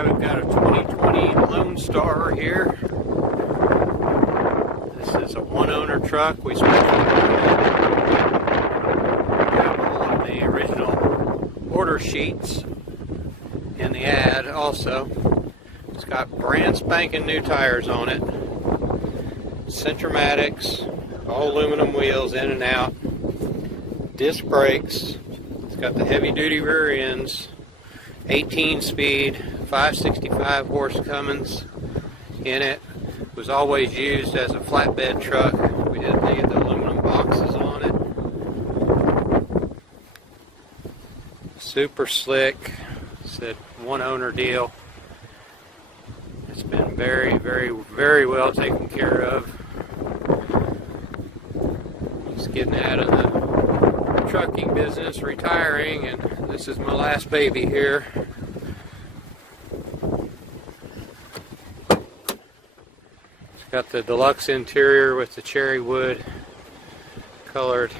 Alright, we've got a 2020 Lonestar here. This is a one-owner truck. We spent all of the original order sheets in the ad also. It's got brand spanking new tires on it. Centramatics, all aluminum wheels in and out. Disc brakes. It's got the heavy-duty rear ends. 18 speed, 565 horse Cummins in it. Was always used as a flatbed truck. We didn't need the aluminum boxes on it. Super slick. Said one owner deal. It's been very, very, very well taken care of. Just getting out of the trucking business, retiring, and this is my last baby here. It's got the deluxe interior with the cherry wood colored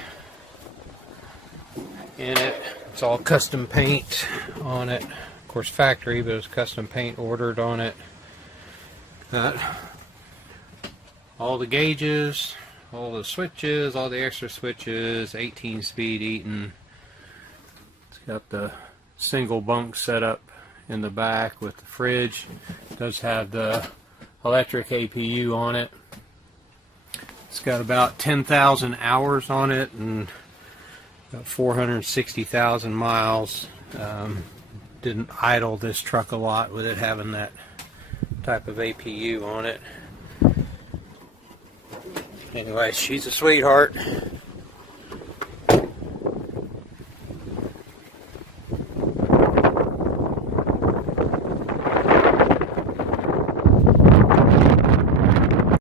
in it. It's all custom paint on it. Of course factory, but it was custom paint ordered on it. Got all the gauges, all the switches, all the extra switches, 18 speed Eaton. It's got the single bunk setup in the back with the fridge. It does have the electric APU on it. It's got about 10,000 hours on it and about 460,000 miles. Didn't idle this truck a lot with it having that type of APU on it. Anyway, she's a sweetheart.